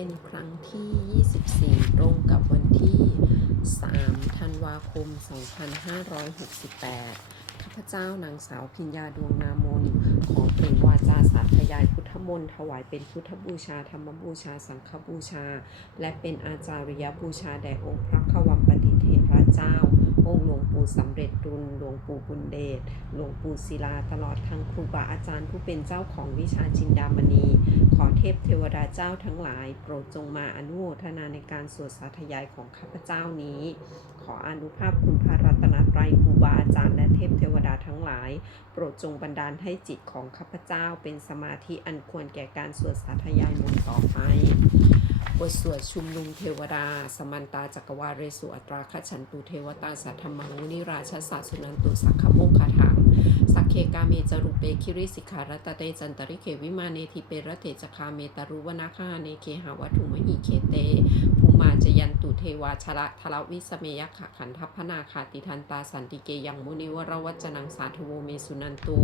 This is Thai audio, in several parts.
เป็นครั้งที่ 24 ตรงกับวันที่ 3 ธันวาคม 2568 ข้าพเจ้านางสาวพิญญาดวงนามน ขอเปล่งวาจาสาธยายพุทธมนต์ถวายเป็นพุทธบูชา ธรรมบูชา สังฆบูชา และเป็นอาจาริยบูชา แด่องค์พระขวัมปฏิเทระเจ้า องค์หลวงปู่สำเร็จรุนหลวงปู่บุญเดชหลวงปู่ศิลาตลอดทั้งครูบาอาจารย์ผู้เป็นเจ้าของวิชาจินดามณี ขอเทพเทวดาเจ้าทั้งหลาย โปรดจงมาอนุโมทนาในการสวดสาธยายของข้าพเจ้านี้ ขออนุภาพคุณพระรัตนตรัยครูบาอาจารย์และเทพเทวดาทั้งหลาย โปรดจงบันดาลให้จิตของข้าพเจ้าเป็นสมาธิอันควรแก่การสวดสาธยายมนต์ต่อไป บทสวดชุมนุมเทวดา สมันตาจักรวาเรสุอัตราคฉันตุเทวตาสัทธมังมุนิราชสาสุนันตุสักขโมคคาทัง สักเคกาเมจรุเปคิริสิกขารตเตจันตริเขวิมาเนทิเปรเถจคาเมตารุวนาคาเนเคหาวัตถุมหิเคเตภูมาจยันตุเทวาชละทละวิสเมยขะขันทัพนาคาติทันตาสันติเกยังมุนิวรวัจนังสาธโวเมสุนันตุ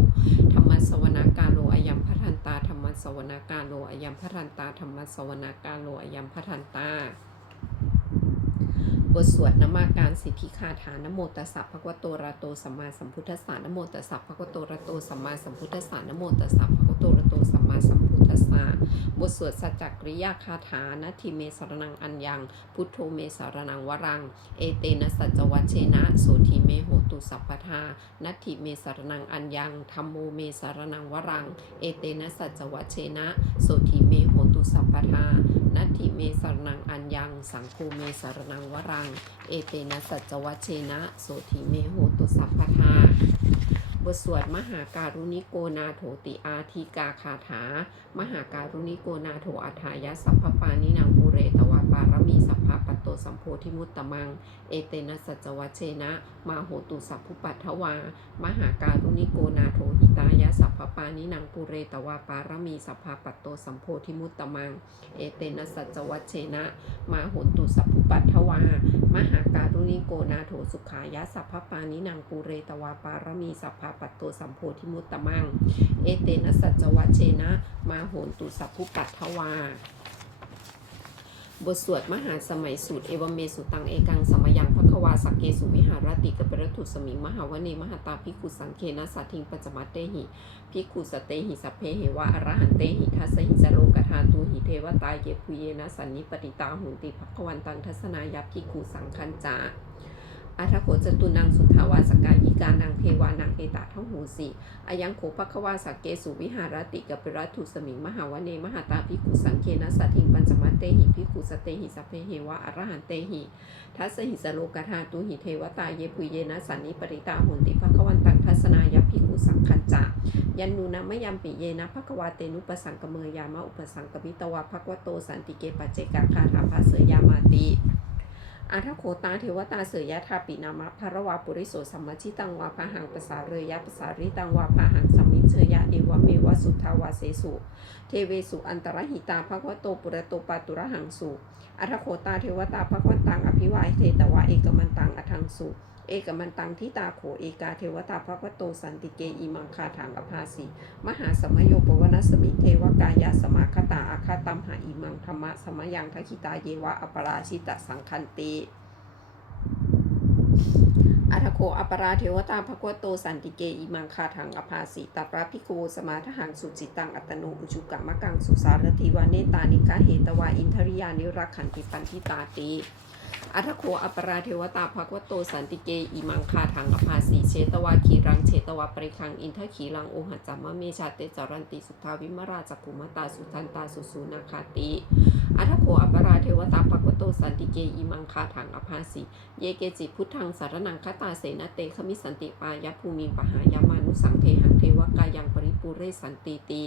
ธรรมสวนากาโลอายัมพัทันตาธรรมสวนากาโลอายัมพัทันตาธรรมสวนากาโลอายัมพัทันตา บทสวดนมาการสิทธิคาถานโมตัสสะภะคะวะโตระโตสัมมาสัมพุทธัสสะนโมตัสสะภะคะวะโตระโตสัมมาสัมพุทธัสสะนโมตัสสะภะควะ โตระโตสัมมาสัมพุทธัสสะบทสวดสัจจกริยาคาถานาทีเมสรนังอัญญัง พุทโธเมสรนังวรัง เอเตนะสัจวัชเชนะโสทีเมโหตุสัพพทานัตถิเมสรนังอัญญังธรรมโมเมสรนังวรัง เอเตนะสัจวัชเชนะโสทีเมโหตุสัพพทานัตถิเมสรนังอัญญัง สังโฆเมสรนังวรัง เอเตนะสัจวัชเชนะโสทีเมโหตุสัพพทา บทสวดมหาการุณิโกนาโถติอาทิกาคาถา มหาการุณิโกนาโถอัฏฐายะสัพพปานินางปุเรตวาปารมีสัพพปัตโตสัมโพธิมุตตมัง เอเตนะสัจวัชเชนะ มาโหตุสัพพุปัทถวา มหาการุณิโกนาโถหิตายะสัพพปานินางปุเรตวาปารมีสัพพปัตโตสัมโพธิมุตตมัง เอเตนะสัจวัชเชนะ มาโหตุสัพพุปัทถวา มหาการุณิโกนาโถสุขายะสัพพปานินางปูเรตวาปารมีสัพพะปัตโตสัมโพธิมุตตมัง เอเตนะสัจวัเชนะ มาโหนตุสัพพุปัตถวาบทสวดมหาสมัยสูตรเอวเมสุตังเอกังสมยังภควาสักเกสุวิหารติกะเปรตุสมิมหาวเนมหาตาภิกขุสังเคนะสัตถิงปัจมัตเตหิภิกขุสเตหิสัพเพเหวะอรหันเตหิทัสสหิสโลกธาตูหิเทวตายเยปุเยนะสันนิปติตาหุนติภควันตังทัศนายาภิกขุสังคันจา อัทโขจตุนังสุทาวาสกายิกานังเทวานังเอตาทั้งหูสีอายังโขภควาสกเกสุวิหารติกับปรัตถุสมิงมหาวเนมหาตาภิกขุสังเคนะสัตถิงปัญจมัตเตหิภิกขุสเตหิสัพเพเหวะอรหันเตหิทัสสหิสโลกธาตุหิเทวตาเยปุเยนะสันนิปริตาหุนติภควันตังทัศนายาภิกขุสังคัจจายันนูนามยัมปิเยนะภควาเตนุปสังกเมยามะอุปสังกมิตวาภควโตสันติเกปัจเจกาคาถาภาเสยามาติ อาทโคตาเทวตาเสยยะทาปินามะภรวาปุริโสสัมมาชิตังวาพหังปสาเรยะปสาริตังวาพหังสัมมิเชยะเอวะเมวะสุทธาวาเสสุ เทเวสุอันตรหิตาภควโตปุระโตปาตุระหังสุอาทโคตาเทวตาภควันตังอภิวายเทตวะเอกมันตังอทังสุ เอกมันตังทิตาโขเอกาเทวตาภควโตสันติเกอิมังคาถังอภาสีมหาสมโยปวนัสมิเทวกายาสมาคตาอาคาตัมหาอิมังธรรมะสมยังทคิตาเยวะอปราชิตสังคันติอัทโคอปราเทวตาภควโตสันติเกอิมังคาถังอภาสิตัปราภิโวสมาทหังสุจิตังอัตโนอุจุกะมะกังสุสารติวาเนตานิกาเหตวาอินทริยานิรักขันติปันทิตาติ อัทโคอัปราเทวตาภควโตสันติเกอิมังคาถังอภาสีเชตวาขีรังเชตวาปริคังอินทขีรังโอหัจามะเมชาเตจารันติสุทาวิมราจักุมตาสุทันตาสุสูนาคาติอัทโคอัปราเทวตาภควโตสันติเกอิมังคาถังอภาสีเยเกจิพุทธังสารนังคตาเสนเตขมิสันติปายภูมิปหายามานุสังเทหังเทวกายังปริปุเรสันติติ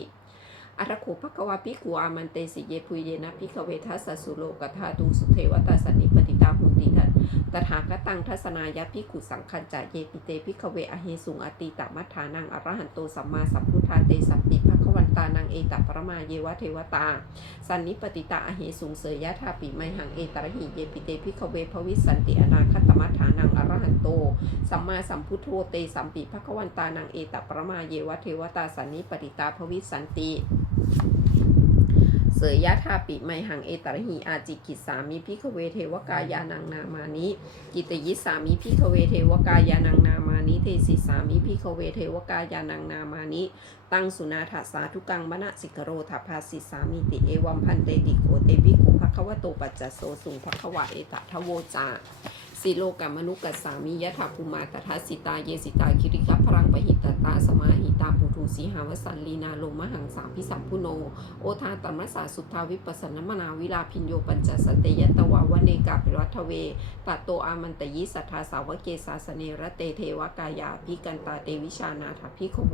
อัตโขภควาปิกุอามันเตสิเยปุยเยนะพิขเวทัสสุโลกธาตุสุเทวตาสันนิปติ ตถาคตังทัศนายะพิกุสังคัญจาเยปิเตพิขเวอเหสุงอติตมัฏฐานังอรหันโตสัมมาสัมพุทธาเตสัมปิภควันตานังเอตปรมาเยวะเทวตา สันนิปติตาอเหสุงเสยยะธาปิไมหังเอตระหิเยปิเตพิขเวภวิสันติอนาคตมัฏฐานังอรหันโตสัมมาสัมพุทโธเตสัมปิภควันตานังเอตปรมาเยวะเทวตาสันนิปติตาภวิสันติ เสยยะธาปิไมหังเอตระหิอาจิกิสามิพิขเวเทวกายานังนามานิกิตยิสามิพิขเวเทวกายานังนามานิเทสิสามิพิขเวเทวกายานังนามานิตังสุนาถาสาธุกังมณสิกโรถาภาสิสามิติเอวัมพันเตติโกเตปิกุภควโตปัจจโสสุงภควะเอตทะโวจา สิโลกามนุกัสสามิยะถาภูมาตถาสิตาเยสิตาคิริกะพรังปหิตตาสมาหิตาปุถุสีหาวสันลีนาโลมหังสามพิสัมพุโน โอทาตัมมสสาสุทธาวิปัสสนมนาวิลาพินโยปัญจสเตยตวาวเนกาปิรัตเวตโตอามันตยิสัทธาสาวเกสาสเนระเตเทวกายาพิกันตาเตวิชานาถพิโคโว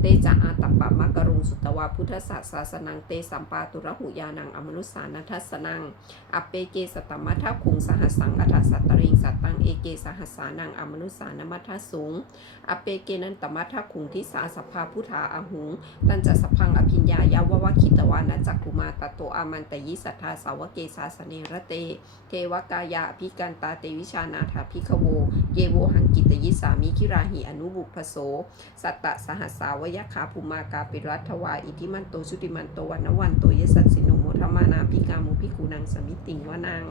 เตจะอาตัปปะมะกรุงสุตวาพุทธศาสสนังเตสัมปาตุระหุยานังอมนุสานัทสนังอเปเกสตมัทคุงสหสังอัฏสัตตริงสัตตังเอเกสหัสสานังอมนุสานมัทธสูงอเปเกนันตมัทธคุงทิสาสภาพุทธาอาหุง ตันจะสพังอภิญญายาววะคิตวานะจักกุมาตโตอามันตยิสัทธาสาวเกสาสเนระเต เทวกายาอภิกันตาเตวิชานาถาพิขโว เยโวหังกิตยิสามิคิราหิอนุบุพโส สัตตะสหัสสาวยขาภูมากาปิรัตวาอิทิมันโตชุติมันโตวันวันโตเยสัสสิโนโมทมานาพิกามุพิกูนังสมิติงวนัง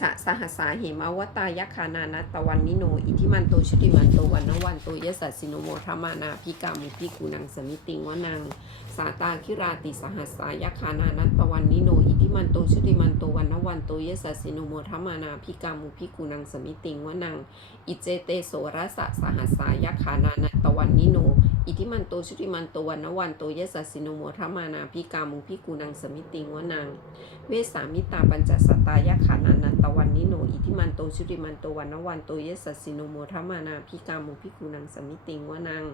ชะสหัสสาเหมาวตายคานานัตวันนิโน อิทิมันโตชุติมันโตวันนวันโตเยสัสสิโนโมทมานาพิกามุพิกูนังสมิติงวนัง สาตาคิราติสหัสสายคานานัตวันนิโน อิทิมันโตชุติมันโตวันนวันโตเยสัสสิโนโมทมานาพิกามุพิกูนังสมิติงวนัง อิเจเตโสรสะสหัสสายคานานัตวันนิโน อิทิมันโตชุติมันโตวันนวันโตเยสัสสิโนโมทมานาพิกามุพิกูนังสมิติงวนัง เวสามิตาปัญจสตายขานานันตวันนิโน อิทิมันโตชุติมันโตวันนวันโตเยสัสสิโนโมทมานาพิกามุพิกูนังสมิติงวนัง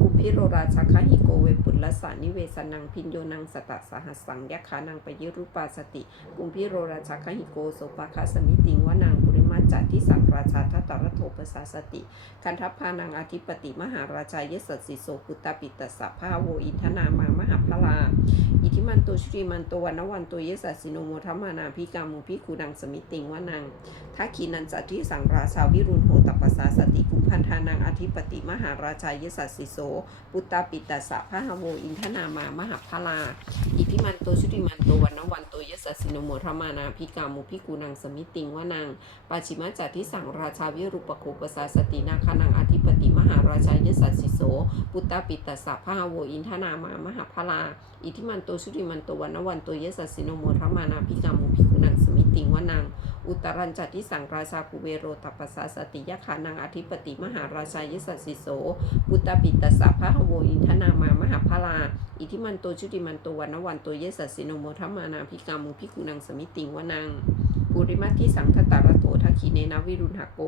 กุพิโรราชคาหิโกเวปุลลสานิเวสนังพินโยนังสตะสหัสสังยะขานังปยิรูปาสติ กุมพิโรราชคาหิโกโสปาคาสมิติงวนังปุ จัตทิสังราชาทัตตรโทปสาสติ คันทัพพานังอธิปติมหาราชายสัสสิโสปุตตปิตตสสะภาโวอินทนามามหาพลา อิทิมันโตชุติมันตวันนวันโตเยสัสสิโนโมทัมมานาพิกามุพิคูดังสมิติงวานังทักขีนันจัตทิสังราชาวิรุณโหตปสาสติกุมพันธานังอธิปติมหาราชายสัสสิโสปุตตปิตตสสะภาโวอินทนามามหาพลา อิทิมันโตชุติมันตวันนวันโตเยสัสสิโนโมทัมมานาพิกามุพิคูนังสมิติงวานังปัจิมจัตทิสังราชาวิรุปโคปสาสตินาคานังอธิปติมหาราชายสัสสิโส ปุตตปิตตสสะภาโวอินทนามามหาพลา อิทิมันโตชุติมันโตวันวันโตยสัสสิโนโมทมมานาพิกามุพิคุนังสมิติงวนัง อุตรัญจัตทิสังราชาภูเวโรตัปสาสติยคานังอธิปติมหาราชายสัสสิโส ปุตตปิตตสสะภาโวอินทนามามหาพลา อิทิมันโตชุติมันโตวันวันโตยสัสสิโนโมทมมานาพิกามุพิคุนังสมิติงวนัง ปุริมัตทิสังคตารโตทักขีเนนวิรุณหโก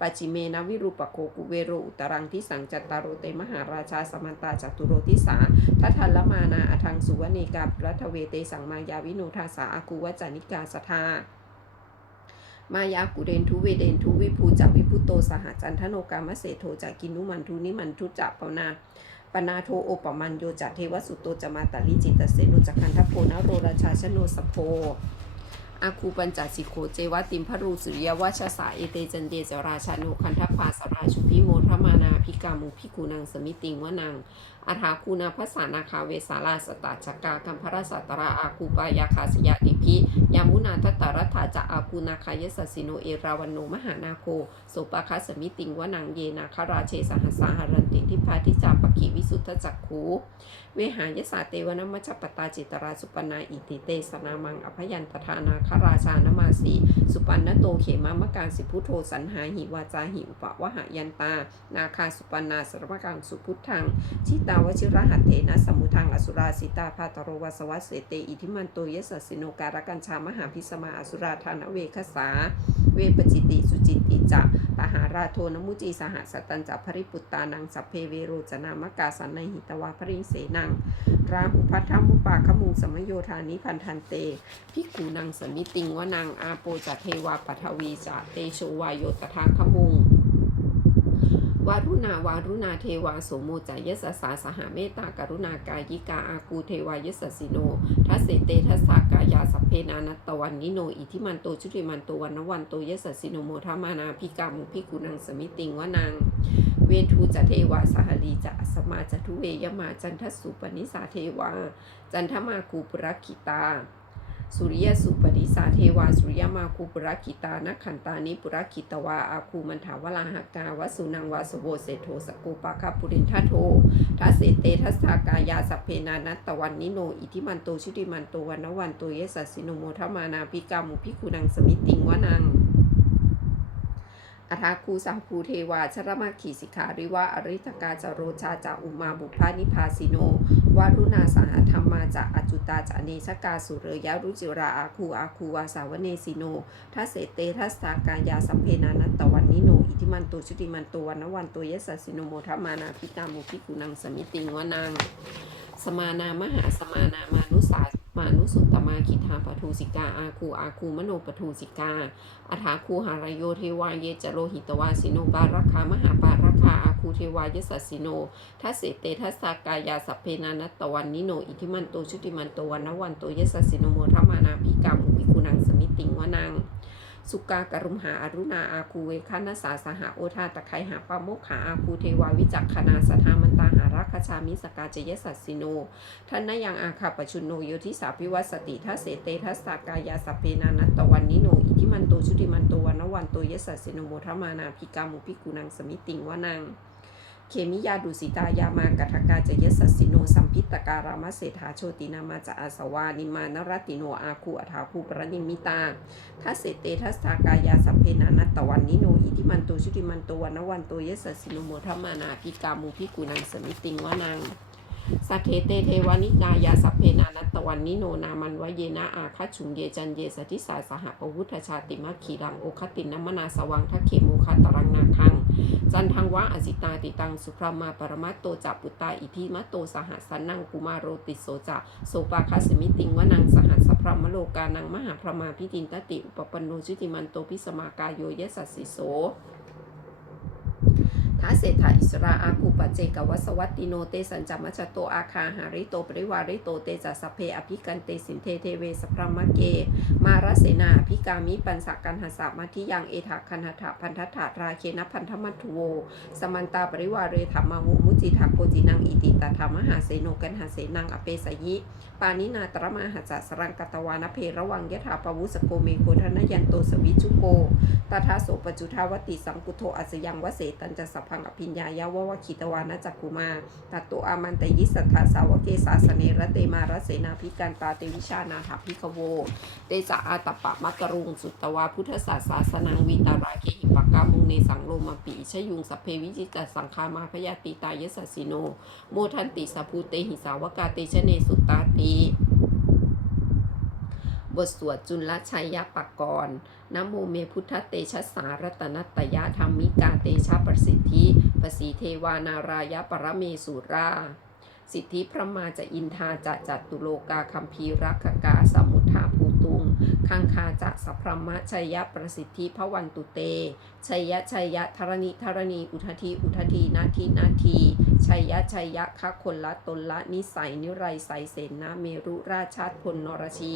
ปัจิเมนวิรูปโคกุเวโรอุตรังที่สังจัตตารโรเตมหาราชาสมันตาจัตุโรทิสาทัทันละมานาอทังสุวเนการัตเวเตสังมายาวิโนทาสาอากูวจานิกาสทามายากุเดนทุเวเดนทุวิภูจักวิพุโตสหจันทโนกามเสโทจากกินุมันทุนิมันทุจักปนาปนาโทโอปมันโยจัเทวสุโตจะมาตาลิจิตเสนุจักคันทโพนโรราชาชโนสโพ อาคูปัญจสิโคเจวติมพรูสุริยวชสาเอเตจันเดจราชานุคันทภาสราชุพิโมทมานาพิกามุพิกูนังสมิติงวนัง อาถาคูนาภาษานาคาเวสาลาสตาชกาคัมพระสัตราอาคูปายาคาสยะดิพิยามุนาทัตารัฐาจะอาคูนาคายสสิโนเอราวันโนมหานาโคโสปาคาสมิติงวนังเยนาคาราเชสหัสาหารันติทิพาทิจาปกิวิสุทธจักขูเวหายสาเตวนมัจปตาจิตราสุปนาอิติเตสนามังอภยันตทานาคาราชานมาสีสุปันนโตเขมามการสิพุทโธสันหาหิวาจาหิอุปะวะหายันตา นาคาสุปนนาสรมกังสุพุทธังชิตาวชิรหัตเถนะสมุทังอสุราสิตาภาตโรวสวัสเสเตอิทิมันโตยสสสิโนการกัญชามหาพิสมาอสุราธานเวคสา เวปจิติสุจิติจะปหาราโทนมุจีสหสตันจะภริปุตตานังสัพเพเวโรจนามกาสันในหิตวาภริงเสนัง ราหุพัทธมุปาขมุงสมโยธานิพันธันเตพิกขุนังสมิติงวนังอาโปจะเทวาปัทวีจะเตโชวายโยตทางขมุง วารุณาวารุณาเทวาโสโมจายสสาสหเมตตากรุณากายิกาอากูเทวายสสิโนทัสเสเตทัสสากายาสัพเพนานัตตวันนิโนอิทิมันโตชุติมันโตวันนวันโตยสสิโนโมทามานาพิกามุพิกุนังสมิติงวานังเวทูจะเทวาสหลีจะสมาจะทุเวยมาจันทสุปนิสาเทวา จันทมาคูปุรคิตา สุริยสุปฏิสาเทวาสุริยมาคูปุรคิตานักขันตานิปุรกิตวาอาคูมันถาวลาหากาวสุนังวาสโวเสโทสกูปาคาปุรินทโททัสเสเตทัสสากายาสัพเพนานัตตวันนิโนอิทิมันโตชิติมันโตวันวันโตเยสัสสิโนโมทมานาพิกามุพิคุนังสมิติงวนัง อัฐาคูสังภูเทวาชรมาขีสิกขาริวะอริตกาจโรชาจาอุมาบุพานิพาสิโนวารุณาสหธรรมาจะอจุตาจะเนชกาสุเรยรุจิราอาคูอาคูวาสาวเนสิโนทัสเสเตทัสสากายาสัพเพนานัตตวันนิโน อิทิมันโตชุติมันโตวันนวันโตเยสสิโนโมทมานาพิกามุพิกุนังสมิติงวนังสมานามหาสมานามานุสา มานุสุตตมาคิทาปทูสิกา อาคูอาคูมโนปทูสิกาอัฐาคูหารโยเทวายเยจโรหิตวาสิโนบารัคามหาปารัคาอาคูเทวายสัสิโนทัสเสเตทัสสากายาสัพเพนานัตวันนิโน อิทิมันโตชุติมันโตวันนวันโตยสัสสิโนโมทมานาพิกามุปิกุนังสมิติงวนัง สุกากรุมหาอรุณาอาคูเวคานาสาสหโอทาตะไคหาปาโมกขาอาคูเทวาวิจักขณาสธามันตาหารักชามิสกาเจยสัสสิโนท่านนยังอาคาปชุนโนโยทิสาพิวัสติทัสเสเตทัสสากายาสเพนานัตตวันนิโนอิทิมันโตชุติมันโตวันวันโตเยสัสสิโนโมทมานาพิกามุพิกุนังสมิติงวานัง เคมิยาดุสิตายามากัทกาจยสัสสิโนสัมพิตการามเศรษฐาโชตินามาจะอาสวานิมานรติโนอาคูอัฐาคูปรนิมิตาทัสเสเตทัสสากายาสัพเพนานัตตวันนิโนอิทิมันโตชุติมันโตวันวันโตเยสัสสิโนโมทมานาพิกามุพิกุนังสมิติงวนังสเทเตเทวานิกายาสัพเพนานัตวันนิโนนามันวเยนะอาคัจฉุงเยจันเยสติสาสหปวุฒชาติมัคคีรังโอคตินนมนาสวังทัคเขมูคตรังนาคัง จันทังวะอสิตาติตังสุพรมาปรมัตโตจัปุตตาอิทิมัตโตสหัสันนังกุมารโรติโสจะโสปาคาสมิติงวนังสหัสสพรมโลกานังมหาพรมาพิตินตติอุปปันโนชุติมันโตพิสมากายโยยสัสสิโส ทาเศรษฐาอิสราอาคูปจเจกวัสวัตติโนเตสัญจมัชโตอาคาหาริโตปริวาริโตเตจัสเพอภิกันเตสินเทเทเวสพรมะเก มารเสนาอภิกามิปันสักกันหสามาทิยังเอถาคันหถาพันทัตถาราเคนพันธมัตโว สมันตาปริวาเรธรรมาวุมุจิทักโกจินังอิติตถามหาเสโนกันหาเสนังอเปสยิ ปานินาตรมาหจัสรังกตวานเพระวังยถาปวุสโกเมโกธนยันโตสวิจุโกตถาโสปจุทาวติสังกุโทอัสยังวเสตันจะสัพพังอภิญญายาววคิตวานะจักกุมาตัตโตอามันตยิสัทธาสาวเกสาสเนระเตมารเสนาภิกันตาเตวิชานาถาภิกโวเตจาอาตปะมัตรุงสุตตวาพุทธศาสาสนังวีตาราเกหิปกามุงเนสังโลมาปีชยุงสัพเพวิจิตสังคามาพยาติตายสสสิโน โมทันติสัพูเตหิสาวกาเตชเนสุตตาติ บทสวดจุลชัยยปกรณ์นโมเมพุทธเตชะสารัตนัตยะธรรมิกาเตชะประสิทธิประสีเทวานารายะปรเมสุรา สิทธิพระมาจะอินทาจะจัตุโลกาคัมภีรักกาสมุทธาภูตุงคังคาจะสัพพรมะชัยยะประสิทธิพระวันตุเตชัยยะชัยยะธรณิธรณีอุทธีอุทธีนาทีนาที ชัยยะชัยยะคะคนละตนละนิสัยนิไรใสเสนาเมรุราชาติพลนรชี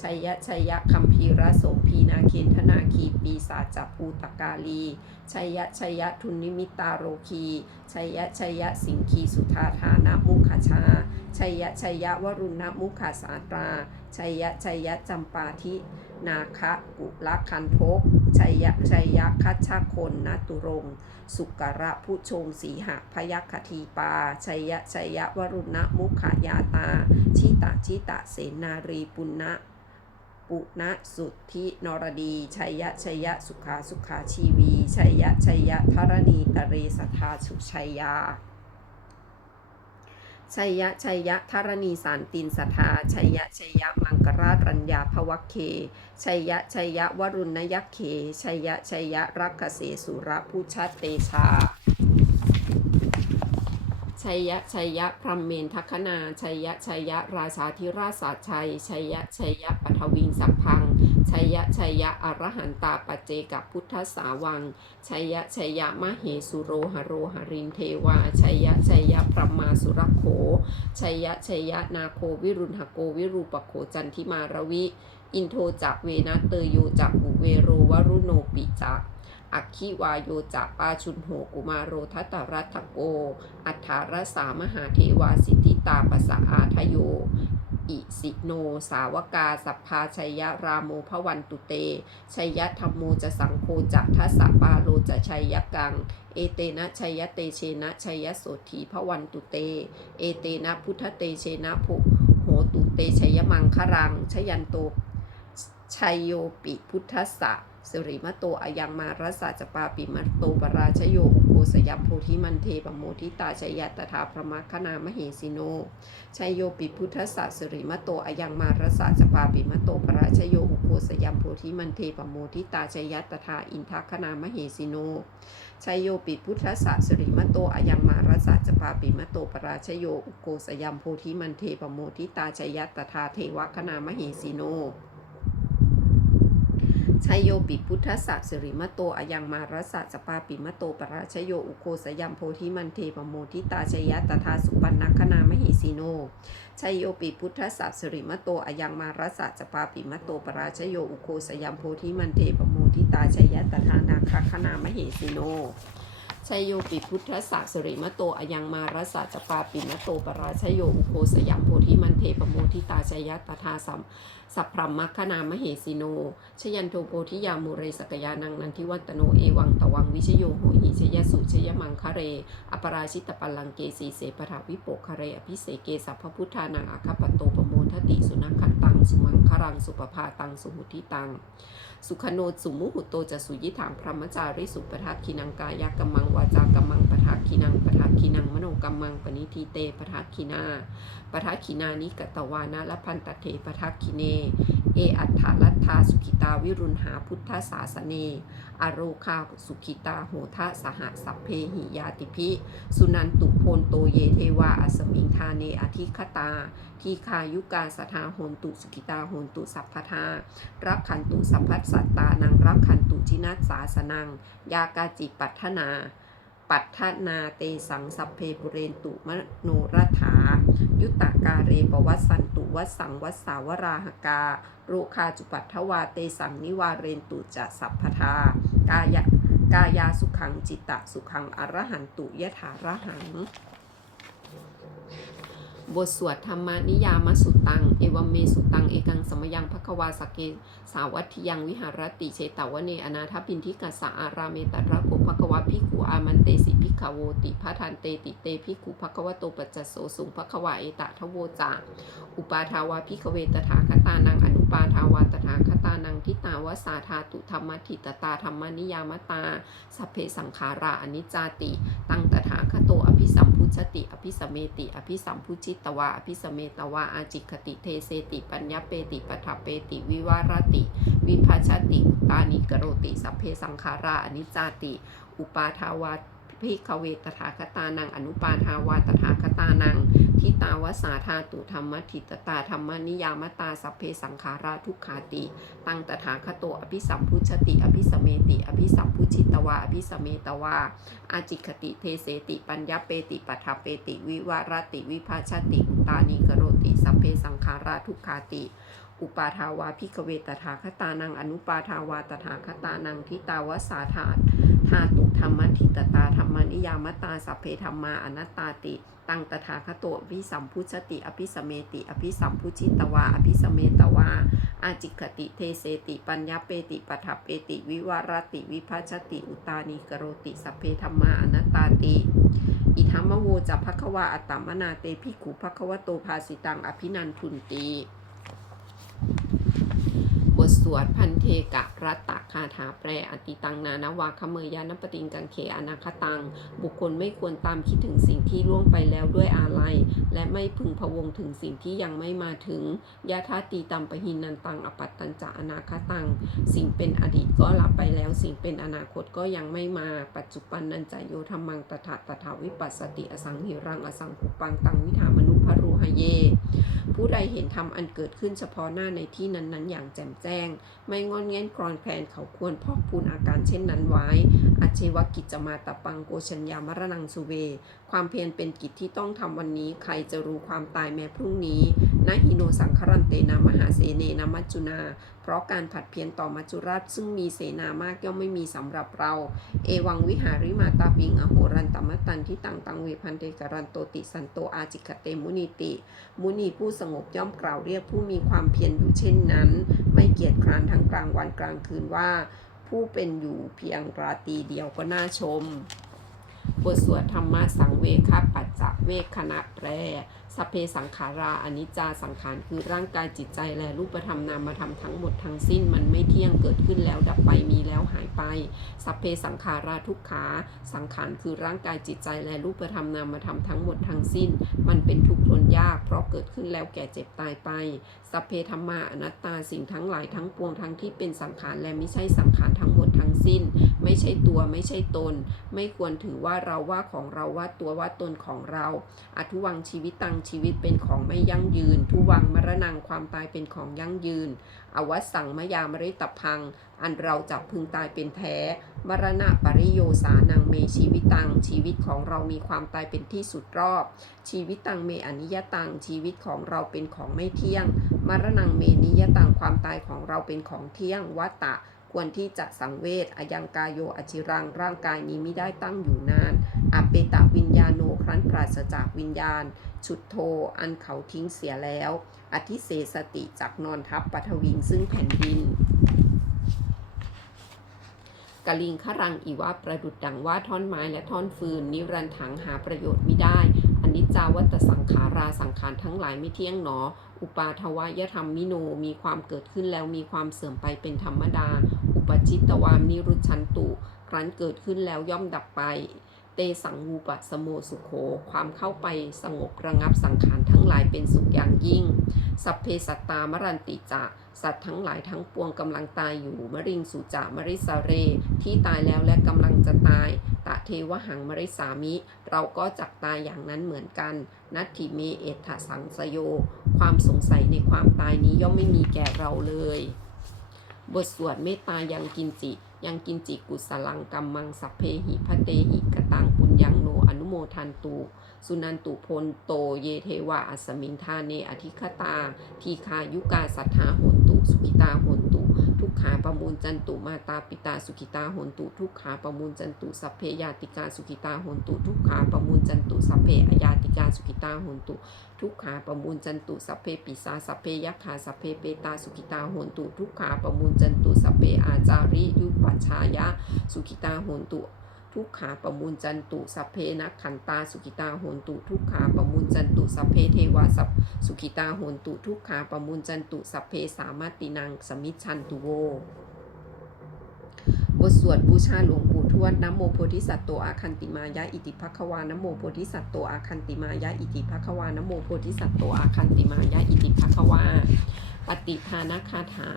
ชัยยะชัยยะคัมภีระโสพีนาเคนธนาคีปีศาจจัภูตกาลีชัยยะชัยยะทุนนิมิตาโรคีชัยยะชัยยะสิงคีสุธาธานะมุขชาชัยยะชัยยะวรุณมุขาสาตราชัยยะชัยยะจำปาทินาคะกุลคันทกชัยยะชัยยะคัชชาคนนาตุรง สุกระผู้ชงสีหะพยัคขทีปา ชัยยะชัยยะวรุณะมุขายาตา ชิตะชิตะเสนารีปุณะปุณะสุทธินรดี ชัยยะชัยยะสุขาสุขาชีวี ชัยยะชัยยะธรณีตเรสทาสุชัยยา ชัยยะชัยยะธารณีสารตินสัทาชัยยะชัยยะมังกราชรัญญาภวเคชัยยะชัยยะวรุณยักเคชัยยะชัยยะรักเกษสุระผู้ชัดเตชาชัยยะชัยยะพรหมเมนทัคนาชัยยะชัยยะราชาธิราชสาชัยชัยยะชัยยะปัทวิงสัพพัง ชัยยะชัยยะอรหันตาปัจเจกพุทธสาวัง ชัยยะชัยยะมเหสุโรหโรหรินเทวา ชัยยะชัยยะพรหมาสุรโข ชัยยะชัยยะนาโควิรุณหโกวิรูปโขจันทิมารวิ อินโทจักเวนะเตยโยจักอุเวโรวรุโนปิจักอัคคิวายโยจะปาชุนโหกุมาโรทัตรัตถโก อัฏฐารสามหาเทวาสิทธิตาปสะอาทโย อิสิโน สาวกา สัพพาชัยยรามโมพวันตุเต ชัยยธรรมูจะสังโคจะทัสะปาโลจะชัยยกัง เอเตนะชัยยเตเชนะชัยยโสถีพวันตุเต เอเตนะพุทธเตเชนะภุโหตุเตชัยมังครัง ชยันโต ชัยโยปิพุทธะสิริมโตอายังมารสะจปาปิมโตปราชโยอุโกสยัมโพธิมันเทปโมทิตาชยตถาพระมคณามเหสิโนชัยโยปิพุทธะสิริมโตอายังมารสะจปาปิมโตปราชโยอุโกสยัมโพธิมันเทปโมทิตาชยตถาอินทคณามเหสิโนชัยโยปิพุทธะสิริมโตอายังมารสะจปาปิมโตปราชโยอุโกสยัมโพธิมันเทปโมทิตาชยตถาเทวคณามเหสิโน ชัยโยปิพุทธสัสิริมโตอายังมารสะจปาปิมโตปราชโยอุโคสยัมโพธิมันเทปโมทิตาชยตถาสุปันนัคณามหิสีโนชัยโยปิพุทธสัสิริมโตอายังมารสะจปาปิมโตปราชโยอุโคสยัมโพธิมันเทปโมทิตาชยตถานาคคณามหิสีโน ชยโยปิพุทธสัสริมโตอยังมารสะจปาปิมโตปราชโยอุโคสยัมโพธิมันเทปโมทิตาชยตถาสัมสัพพรมมัคคณามเหสีโน ชยันโทโพธิยามูเรสกยานังนันทิวัตโนเอวังตวังวิชโยโหหิชยสุชยมังคะเร อปราชิตปัลลังเกสีเสปทาวิโปคะเรอภิเสเกสัพพพุทธานังอาคปโตปโม ทติสุนัขขันตัง สุมังครัง สุปภาตัง สุหุทิตัง สุขโนสุมุหุโตจะสุยิถังพรหมจาริสุปทักขินังกายกัมมังวาจากัมมังปทักขินังปทักขินังมโนกัมมังปณิทีเตปทักขินาปทักขินานิกตวานะละพันตเทปทักขิเน เออัฏฐาลัทธาสุขิตาวิรุณหาพุทธศาสเนอโรคาสุขิตาโหทะสหสัพเพหิยาติพิสุนันตุโพนโตเยเทวาอสมิงทาเนอธิคตา ทีคายุกาสทาโหนตุสุขิตาโหนตุสัพพทา รักขันตุสัพพัสสัตตานังรักขันตุจินัสสาสนัง ยากาจิปัทนา ปัทนาเตสังสัพเพปุเรนตุมโนรัฐา ยุตตากาเรปวัสสันตุวัสสังวัสสาวราหกาโรคาจุปัทวาเตสังนิวาเรนตุจะสัพพทากายะกายาสุขังจิตตะสุขังอรหันตุยถาระหัง บทสวดธรรมนิยามสุตัง เอวเมสุตัง ยังภควาสกเกสาวัตถิยังวิหารติเชตาวเนอนาถพินทิกาสสะอาราเมตตระโกภควาพิกุอามันเตสิพิกขโวติพระทันเตติเตพิกขุภควาโตปัจจโสสุงภควาเอตะทโวจาอุปาทาวาพิกเวตถาคตานังอนุปาทาวา ทิตาวสาธาตุธรรมทิตตาธรรมนิยามตาสัพเพสังขาราอนิจจติ ตังตถาคโตอภิสัมพุชติอภิสเมติ อภิสัมพุชิตวาอภิสเมตวาอาจิคติเทเสติ ปัญญาเปติปัฏฐเปติ วิวารติ วิภัชติ ตานิกรติ สัพเพสังขาราอนิจจติ อุปาทาวา พิกเวตถาคตานังอนุปาทาวาตถาคตานังทิตาวสาธาตุธรรมทิตตาธรรมนิยามตาสัพเพสังขาราทุกขาติ ตังตถาคโตอภิสัมพุชติ อภิสเมติ อภิสัมพุชิตวาอภิสเมตวาอาจิคติเทเสติปัญญาเปติปัฏฐเปติ วิวารติวิภาชติอุตานิกโรติสัพเพสังขาราทุกขาติ อุปาทาวาพิกเวตถาคตานัง อนุปาทาวาตถาคตานังทิตาวสาธาธาตุธรรมทิตตาธรรมนิยามตาสัพเพธรรมาอนัตตาติ ตังตถาคโตอภิสัมพุชติ อภิสเมติ อภิสัมพุชิตวา อภิสเมตวา อาจิคติเทเสติ ปัญญาเปติปัฏฐเปติ วิวารติวิภัชติ อุตานิกโรติสัพเพธรรมาอนัตตาติ อิทัมมโวจะภควาอัตตมนาเตภิขุภควโตภาสิตังอภินันทุนตี บทสวดพันเทกะรัตตะคาถาแปลอติตังนานาวาคเมยานปติงกังเขอนาคตัง บุคคลไม่ควรตามคิดถึงสิ่งที่ล่วงไปแล้วด้วยอาลัย และไม่พึงพะวงถึงสิ่งที่ยังไม่มาถึงยาธาตีตัมปหินันตังอปัตตัญจะอนาคตัง สิ่งเป็นอดีตก็ลับไปแล้ว สิ่งเป็นอนาคตก็ยังไม่มา ปัจจุบันนันจะโยธรรมังตถาตถาวิปัสสติอสังหิรังอสังคุปังตังวิถามนุภรูหเย ผู้ใดเห็นธรรมอันเกิดขึ้นเฉพาะหน้าในที่นั้นๆ อย่างแจ่มแจ้ง ไม่งอนแงนกรอนแคลนเขาควรพอกพูนอาการเช่นนั้นไว้ อาเชวกิจจมาตะปังโกชัญญามรณังสุเว ความเพียรเป็นกิจที่ต้องทำวันนี้ใครจะรู้ความตายแม้พรุ่งนี้นาหิโนสังครันเตนะมหาเสเนนะมัจจุนา เพราะการผัดเพียนต่อมัจจุราชซึ่งมีเสนามากย่อมไม่มีสำหรับเรา เอวังวิหาริมาตาปิงอโหรันตมตันที่ตังตังเวพันเตกรันโตติสันโตอาจิกเตมุนิติ มุนีผู้สงงบย่อมกล่าวเรียกผู้มีความเพียรอยู่เช่นนั้น ไม่เกียจคร้านทั้งกลางวันกลางคืนว่า ผู้เป็นอยู่เพียงราตรีเดียวก็น่าชม บทสวดธรรมะสังเวคปัจจเวคคณะแปรสพเพสังขาราอนิจจาสังขารคือร่างกายจิตใจและรูปธรรมนามธรรมทั้งหมดทั้งสิ้นมันไม่เที่ยงเกิดขึ้นแล้วดับไปมีแล้วหายไปสัพเพสังขาราทุกขา สังขารคือร่างกายจิตใจและรูปธรรมนามธรรมทั้งหมดทั้งสิ้น มันเป็นทุกข์ทนยาก เพราะเกิดขึ้นแล้วแก่เจ็บตายไปสัพเพธรรมาอนัตตาสิ่งทั้งหลายทั้งปวงทั้งที่เป็นสังขารและไม่ใช่สังขารทั้งหมด ทั้งสิ้น ไม่ใช่ตัวไม่ใช่ตน ไม่ควรถือว่าเราว่าของเราว่าตัวว่าตนของเราอทุวังชีวิตตังชีวิตเป็นของไม่ยั่งยืน ทุวังมรณังความตายเป็นของยั่งยืน อวสังมยามริตพัง อันเราจับพึงตายเป็นแท้ มรณะปริโยสานังเมชีวิตตัง ชีวิตของเรามีความตายเป็นที่สุดรอบ ชีวิตตังเมอนิยตัง ชีวิตของเราเป็นของไม่เที่ยง มรณงเมนิยตัง ความตายของเราเป็นของเที่ยงวัตตะ ควรที่จะสังเวชอายังกายโยอจิรัง ร่างกายนี้ไม่ได้ตั้งอยู่นานอเปตวิญญาโนครั้นปราศจากวิญญาณฉุดโท อันเขาทิ้งเสียแล้ว อธิเสสติจากนอนทับปัทวิงซึ่งแผ่นดินกลิงขรังอีวาประดุดดังว่าท่อนไม้และท่อนฟืน นิรันถังหาประโยชน์ไม่ได้ นิจจาวัตสังขาราสังขารทั้งหลายไม่เที่ยงหนอ อุปาทวายธรรมมิโน มีความเกิดขึ้นแล้วมีความเสื่อมไปเป็นธรรมดา อุปจิตตวามนิรุชันตุ ครั้นเกิดขึ้นแล้วย่อมดับไป เตสังวูปะสโมสุโข ความเข้าไปสงบระงับสังขารทั้งหลายเป็นสุขอย่างยิ่ง สัพเพสัตตามรันติจะสัตว์ทั้งหลายทั้งปวงกำลังตายอยู่ มริงสุจามริสาเร ที่ตายแล้วและกำลังจะตาย ตะเทวหังมริสามิ เราก็จักตายอย่างนั้นเหมือนกัน นัตถิเมเอถสังสโย ความสงสัยในความตายนี้ย่อมไม่มีแก่เราเลย บทสวดเมตตายังกินจิ ยังกินจิกุสลังกัมมังสัพเพหิพเตหิกตังปุญญังโนอนุโมทันตุสุนันตุพลโตเยเทวะอัสมิงทาเนอธิคตา ทีคายุกาสัทธาโหนตุ สุขิตาโหนตุ ทุกขาประมูลจันตุมาตาปิตาสุขิตาโหนตุทุกขาประมูลจันตุสัพเพยาติกาสุขิตาโหนตุทุกขาประมูลจันตุสัพเพอยาติกาสุขิตาโหนตุทุกขาประมูลจันตุสัพเพปิสาสัพเพยักขาสัพเพเปตาสุขิตาโหนตุทุกขาประมูลจันตุสัพเพอาจาริยุปปัชชายะสุขิตาโหนตุ ทุกขาประมูลจันตุสัพเพนักขันตาสุขิตาโหนตุทุกขาประมูลจันตุสัพเพเทวาสัพสุขิตาโหนตุทุกขาประมูลจันตุสัพเพสามารตินังสมิชันตุโวบทสวดบูชาหลวงปู่ทวดนะโมโพธิสัตว์โตอาคันติมายะอิติภควานโมโพธิสัตว์โตอาคันติมายะอิติภควานโมโพธิสัตว์โตอาคันติมายะอิติภควาปฏิทานคาถา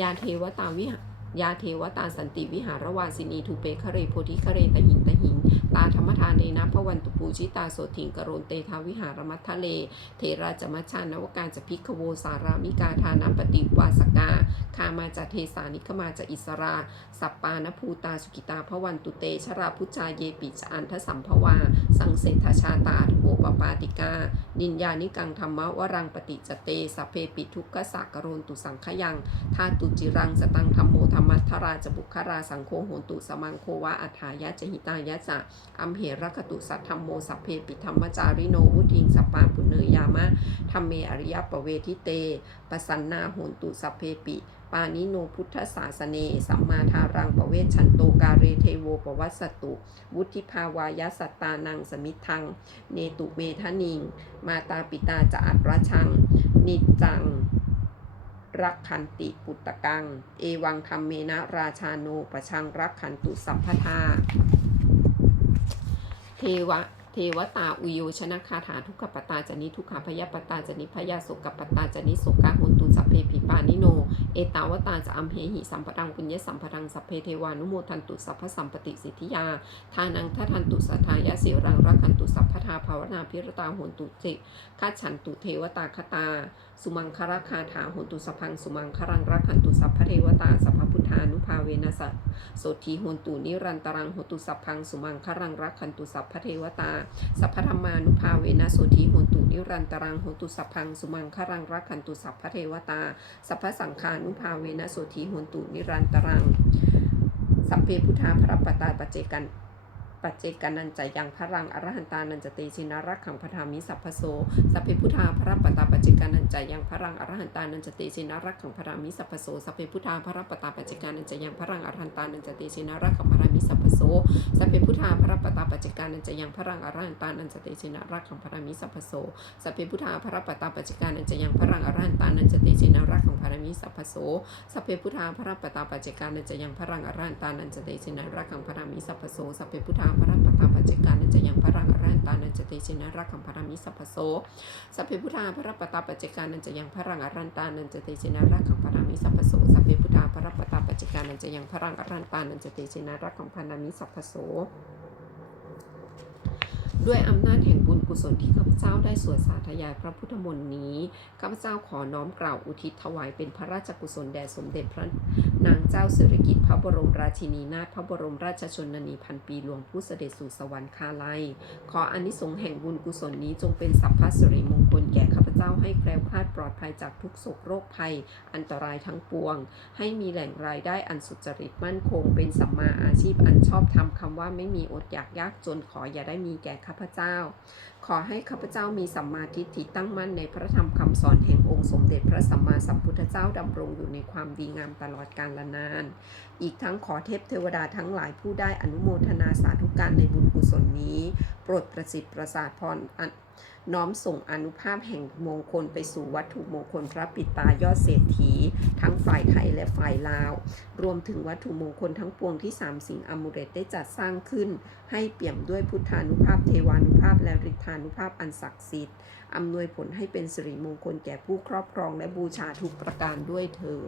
ยาเทวตาวิห ยาเทวตาสันติวิหารวาสินีทูเปคะเรโพธิคะเรตหิงตหิง ตาธรรมทานเนนะพระวันตุปูชิตาโสถิงกโรนเตทาวิหารมัททะเล เทราจมัชานวการจะพิกโวสารามิกาทานาปฏิวาสกาคามาจะเทสานิกมาจะอิสรา สัปปานภูตาสุกิตาพระวันตุเตชราพุจาเยปิจอันทสัมภวา สังเสทชาตาโภปปาติกา นินยานิกังธรรมวรังปฏิจเตสเพปิทุกขสักกโรนตุสังขยังทาตุจิรังสตังธรรมโมธมัทธราจบุคคาราสังโฆโหตุสมังโควะอัฏฐายะจหิตายะจะอัมเหรัคตุสัทธรรมโมสัพเพปิธรรมจาริโนวุทิงสัปปาปุเนยามะธรรมเมอริยปเวทิเตปสันนาโหตุสัพเพปิปานิโนพุทธศาสเน สัมมาทารังประเวชชันโตกาเรเทโวปวัสสตุ วุธิภาวายสัตตานังสมิทัง เนตุเมทนิง มาตาปิตาจะอัตราชัง นิจัง รักขันติปุตตะกัง เอวังธรรมเมนะราชาโนปชังรักขันตุสัพพทาเทวะ เทวตาอุโยชนะคาถาทุกขปตาจนิทุกขพยปตาจนิพยาสุกปตาจนิสุกาหุนตุสัพเพปิปานิโน เอตาวตาจะอัมเพหิสัมปังปุญญสัมปังสัพเพเทวานุโมทันตุสัพพสัมปติสิทธิยา ทานังทัทันตุสัทายะเสรังรักขันตุสัพพทาภาวนาพิรตาโหนตุจิคัจฉันตุเทวตาคตา สุมังคราคาถาโหนตุสพพังสุมังครังรักขันตุสัพพเทวตาสัพพุ ธานุภาเวนัสะโสทีโหนตุนิรันตรังโหตุสัพพังสุมังครังรักขันตุสัพพเทวตา สัพพธรรมานุภาเวนะโสทีโหนตุนิรันตรังโหตุสัพพังสุมังครังรักขันตุสัพพเทวตา สัพพสังฆานุภาเวนะโสทีโหนตุนิรันตรังสัพเพพุทธาพระปตาปเจกัน ปัจเจกานันจะยังพรังอรหันตานันจเตชินารักขังพธามิสัพพโสสัพเพพุทธาพระปตาปัจเจกานันจะยังพรังอรหันตานันจเตชินารักขังพธามิสัพพโสสัพเพพุทธาพระปตาปัจเจกานันจะยังพรังอรหันตานันจเตชินารักขังพธามิสัพพโสสัพเพพุทธาพระปตาปัจเจกานันจะยังพรังอรหันตานันจเตชินารักขังพธามิสัพพโสสัพเพพุทธาพระปตาปัจเจกานันจะยังพรังอรหันตานันจเตชินารักขังพธามิสัพพโสสัพเพพุทธาพระปตาปัจเจกานันจะยังพรังอรหันตานันจเตชินารักขังพธามิสัพพโสสัพเพพุทธาพระปตตาปัจจกานันจะยังพระรังอรันตานันจะเตชินรักขังพธามิสัพพโสสัพเพพุทธาพระปตตาปัจจกานันจะยังพระรังอรันตานันจะเตชินรักขังพธามิสัพพโสสัพเพพุทธาพระปตตาปัจจกานันจะยังพระรังอรันตานันจะเตชินรักขังพธามิสัพพโส ด้วยอำนาจแห่งบุญกุศลที่ข้าพเจ้าได้สวดสาธยายพระพุทธมนต์นี้ ข้าพเจ้าขอน้อมกล่าวอุทิศถวายเป็นพระราชกุศลแด่สมเด็จพระนางเจ้าสิริกิติ์พระบรมราชินีนาถพระบรมราชชนนีพันปีหลวงผู้เสด็จสู่สวรรคาลัย ขออนิสงส์แห่งบุญกุศลนี้จงเป็นสัพพสิริมง ลแก่ข้าพเจ้าให้แคล้วคลาดปลอดภัยจากทุกโศกโรคภัย อันตรายทั้งปวง ให้มีแหล่งรายได้อันสุจริตมั่นคง เป็นสัมมาอาชีพอันชอบธรรมคำว่าไม่มีอดอยากยากจนขออย่าได้มีแก่ข้าพเจ้าขอให้ข้าพเจ้ามีสัมมาทิฏฐิตั้งมั่นในพระธรรมคำสอนแห่งองค์สมเด็จพระสัมมาสัมพุทธเจ้าดำรงอยู่ในความดีงามตลอดกาลนาน อีกทั้งขอเทพเทวดาทั้งหลายผู้ได้อนุโมทนาสาธุการในบุญกุศลนี้ โปรดประสิทธิ์ประสาทพรน้อมส่งอนุภาพแห่งมงคลไปสู่วัตถุมงคลพระปิตายอดเศรษฐี ทั้งฝ่ายไทยและฝ่ายลาว รวมถึงวัตถุมงคลทั้งปวงที่สามสิ่งอมูเรตได้จัดสร้างขึ้นให้เปี่ยมด้วยพุทธานุภาพเทวานุภาพและฤทธานุภาพอันศักดิ์สิทธิ์อำนวยผลให้เป็นสิริมงคลแก่ผู้ครอบครองและบูชาทุกประการด้วยเธอ